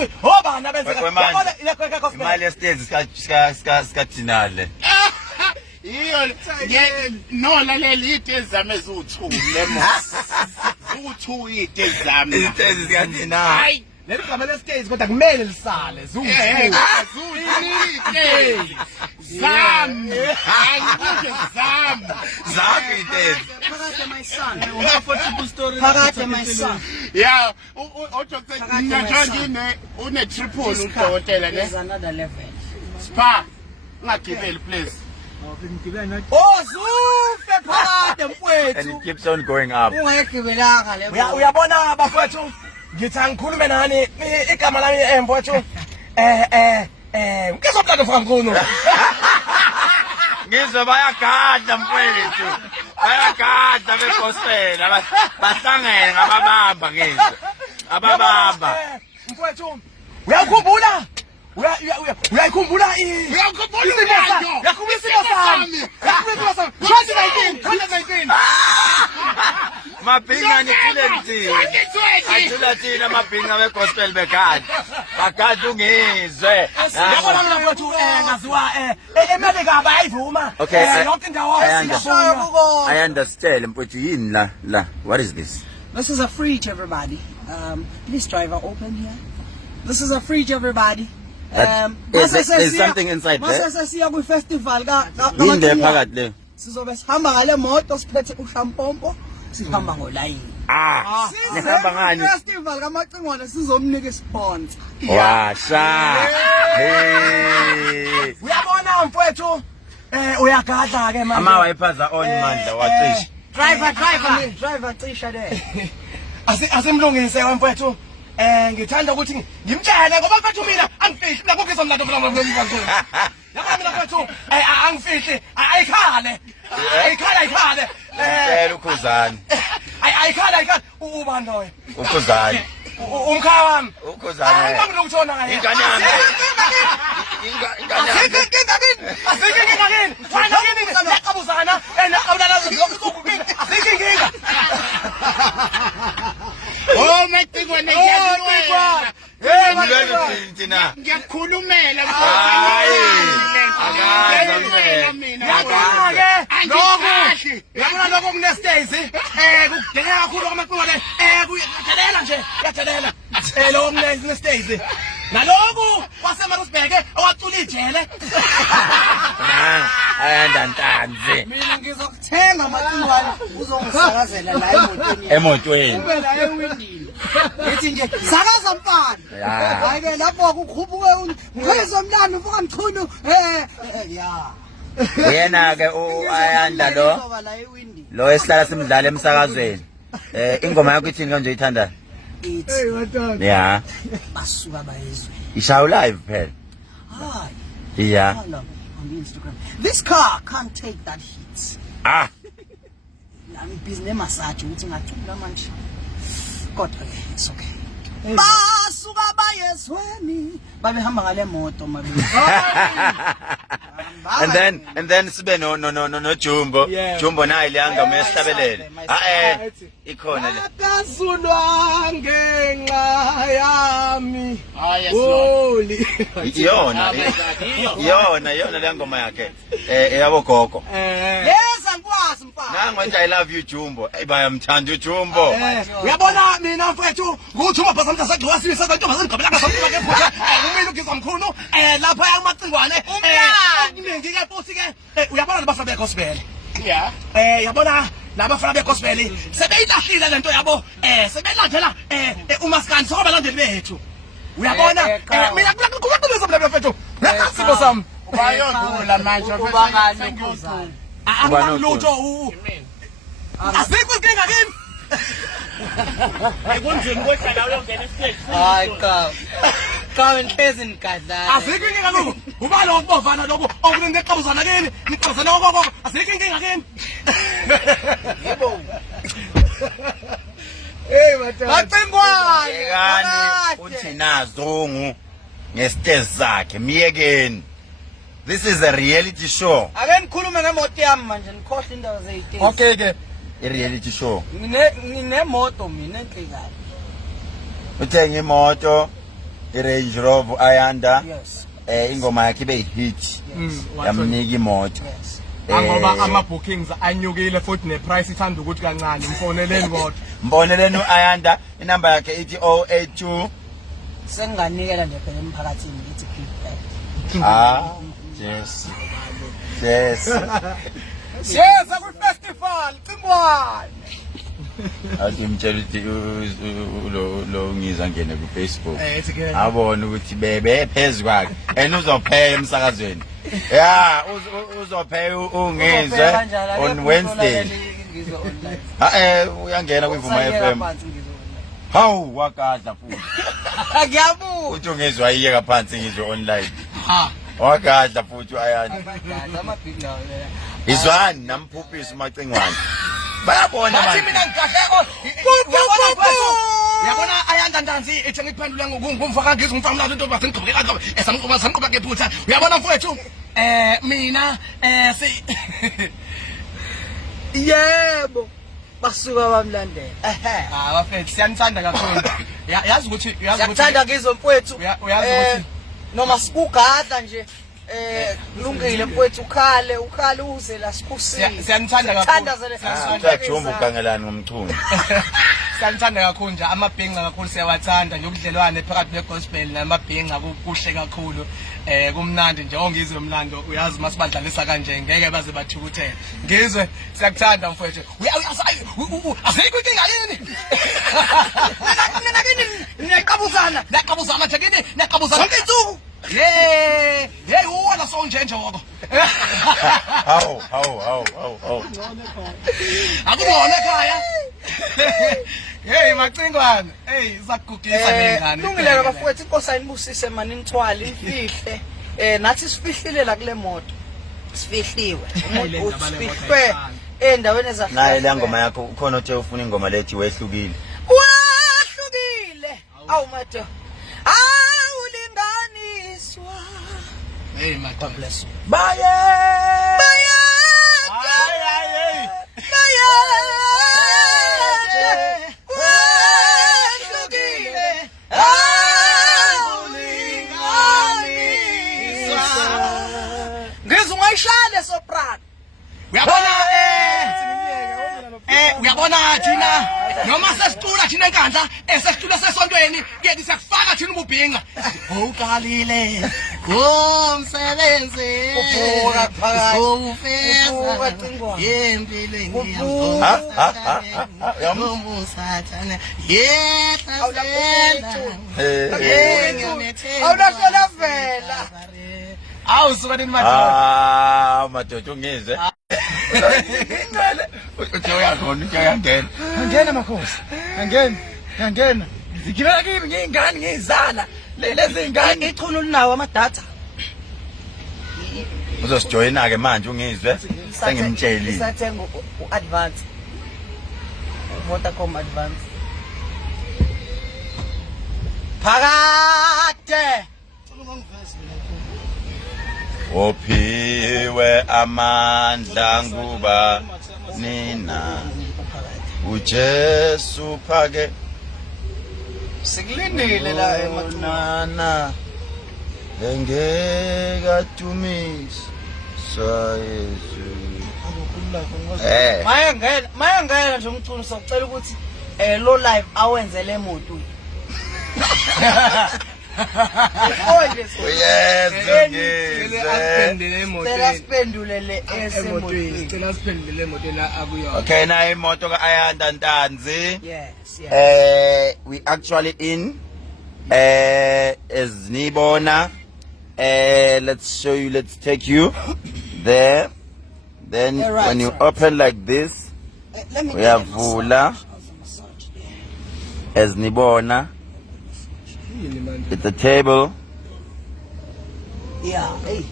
ukuthi obani abenze yabona ilekho gospel imali yestage sika Dinale iyo no lalela ite zame ezu2 lemos u2 ite zame istage sika Dinale hayi leligama lestage kodwa kumele lisale zu2 zam angike zam zakho istage Phakade my son. Unafotable story. Phakade my son. yeah ojoke ngajanje une triple udokotela ne There's another level. spa ngagibeli please oh zufe phakade and mfowethu it keeps on going up Ungayigibelanga le. uyabona bafowethu ngithi angikhulume nani igama lami mfowethu ngizomlando Frankunu ngizwe bayagada mfowethu bayagada begospel bahlangene ngababamba ngizwe ababamba mfowethu uyakhumbula uyayikhumbula uyakhumbula isimo sami 2019 mabhinga nikulenti athula thina mabhinga begospel begada bagada ungizwe yabona mina mfowethu ngaziwa eMelika bayivuma yonke indawo I understand mfowethu yini la what is this? This is a fridge, everybody. Please driver open here. This is a fridge, everybody. There's something inside there. Masasiya ku festival ka Yini le phakathi le? sizobe sihamba ngale moto siphethe ushampompo sihamba ngolayini. Nihamba ngani? Festival kaMacingwane sizomnika isponsor. Washa. Hey. uyabona mfowethu uyagadla ke manje Ama wipers are on mandla wacisha. Driver cisha le. asimlungise mfowethu ngithanda ukuthi ngimtshele ngoba mfethu mina angifihli mina konke somlando yabona mina mfethu angifihli ayikhale Phela ukhuzani. ayikhale ubani loyo Ukhuzani. umkhaya wami Ukhuzani. angilokutshona ngaye Ingane yami. Ingane yami. asikingingakini wena yini naqabuzana naqabulana lokuzokubili asikinginga oh Macingwane ngiyakuzwa Thina. ngiyakhulumela yabona lokho kunestage kudengeka kakhulu kwaMacingwane kuyadelela nje kuyadelela lokho kunestage naloku waseMarusburg owacula ijele Ayandantanzi. Mina ngizokuthenga Macingwane uzongisakazela la Emotweni. ube la ewindini ngithi nje sakaza mfana hayi ke lapho kukhuphuke ngizomlando mfoka mchunu ya Yena ke ayanda lo esihlala simdlala emsakazweni. Ingoma yakho ithini kanje uyithanda? ithi Yeah. basuka bayizwe Ishawu live phela. hayi Yeah. follow me on Instagram. This car can't take that heat. I'm busy nemassage ukuthi ngacula manje. Kodwa ke it's okay. Basuka bayezweni babehamba ngale moto mabili. And then sibe no Jumbo. Jumbo naye liyanga umesihlabelele. Ikhona le. akasulwa ngenxa yami holy Yona le ngoma yakhe eyabo gogo. Yes angikwazi mfana. Nangu nje I love you Jumbo. Bayamthanda uJumbo. uyabona mina mfethu ukuthi uma bhasamtha sagqiwa sibe sabantu bazangigqibela kasamtha ke phutha umile ugizwa mkhulu lapha yaMacingwane ngike futhi ke uyabona labafana begospel yeah yabona labafana begospel sebeyilahlile lento yabo sebelandela umaskandi sobalandeli bethu uyabona mina kuqhubeza mina mfethu ngasipho sami bayodlula manje Ubangani angilutho asikho inkinga kimi ekunzima kodwa la uyongena istage hayi ka ngihlezi nigadlana. asikho inkinga lokho uba lokho bovana lokho okuneqabuzana kini niqabuzana kokho asikho inkinga kimi yebo Macingwane Yekani uthi nazungu ngestage sakhe miyekeni. This is a reality show. ake nikhulume ngemoto yami manje nikhohle indawo zeyitezi. okay ke A reality show. Nginemoto mina enhlekayo. Uthenga imoto i-Range Rover Ayanda Yes. ingoma yakhe ibe hit yamnika imoto. Yes. Ngoba ama-bookings anyukile futhi ne-price ithanda ukuthi kancane mfoneleni kodwa. Mboneleni u-Ayanda inamba yakhe ithi 082 Senginganikela nje phela emphakathini ngithi feedback. Yes. Yes. Yes, akwi-festival Cingwane. Athi mtshela ukuthi lo ngizwa ngene ku Facebook. Ethi ke Abona ukuthi bebe phezulu kwakhe. And uzopheya emsakazweni. Yeah, uzopheya ungizwe on Wednesday. Uyangena kwiVuma FM. Hawu wakadla futhi. Ngiyabuza. Uthi ungizwa iyeka phansi ngizwe online. ha Wakadla futhi Ayanda. Ama big law. Izwani namphuphisa uMacingwane. Bayabona bathi manje. mina ngigahleko uyabona Ayanda Ntanzi ethi ngiphendula ngumfaka ngizwe umfamlazo into base ngiqhubeka kanjalo samqoba ngephutha uyabona mfowethu mina si Yebo. Basuka bamlandela. bafethu siyanithanda kakhulu yazi ukuthi Siyakuthanda ngizwe mfowethu. Uyazi ukuthi noma sikugadla nje kulungile mfowethu ukhale uze la sikusile. Siyanithanda kakhulu. Sajumba ugangelani ngomchungu. Siyanithanda kakhulu nje amabhinqa kakhulu siyawathanda nje ubudlelwane phakathi negospel namabhinqa kuhle kakhulu kumnandi nje ongizwe umlando uyazi masibadlalisa kanje ngeke baze bathukuthele ngizwe siyakuthanda mfowethu asikho inkinga yini niyaqabuzana nje kini niyaqabuzana zonke insuku hey wona sonjenje woko Hawu. akubona ekhaya hey Macingwane hey sakugugisa nengane Kulungile bafowethu inkosi ayinibusise mani nithwale imfihle nathi sifihlile la kule moto sifihliwe umuntu usifihlwe endaweni ezahlukene Naye le ngoma yakho ukhona othe ufuna ingoma lethi wehlukile. wahlukile awu madoda awulinganiswa hey God bless you Baye. Ngizungayishale soprano uyabona thina noma sesicula thina enkandla sesicula sesontweni yethu siyakufaka thina ububhinqa uqalile umsebenzi Uvuka phakathi. ufeza Uvuka Cingwane. yempilo Uvuka. ngiyamsathana yehlasela awulahlala vela awusuka nini madoda Madoda ungizwe. Uthi uyangena. angena makhosi angena ngigibela kimi ngiyingane ngiyizala lezi ingane ichunu linawo amadatha Uzosijoyina ke manje ungizwe. Sengimtshelile. Sathenga u-advance Vodacom advance phakade Ophiwe amandla nguba nina. uJesu phake sikulindile la emathuneni nana engeka dumisa Yesu. mayengena nje umthuni sokucela ukuthi lo live awenzele emoto Yes, Cela siphendule le emotweni okay, na imoto ka Ayanda Ntanzi. Yes. We actually in as nibona. Let's show you, let's take you there. Then Right, when you right. open like this, Let me we have Vula as nibona. It's a table. Yeah, hey.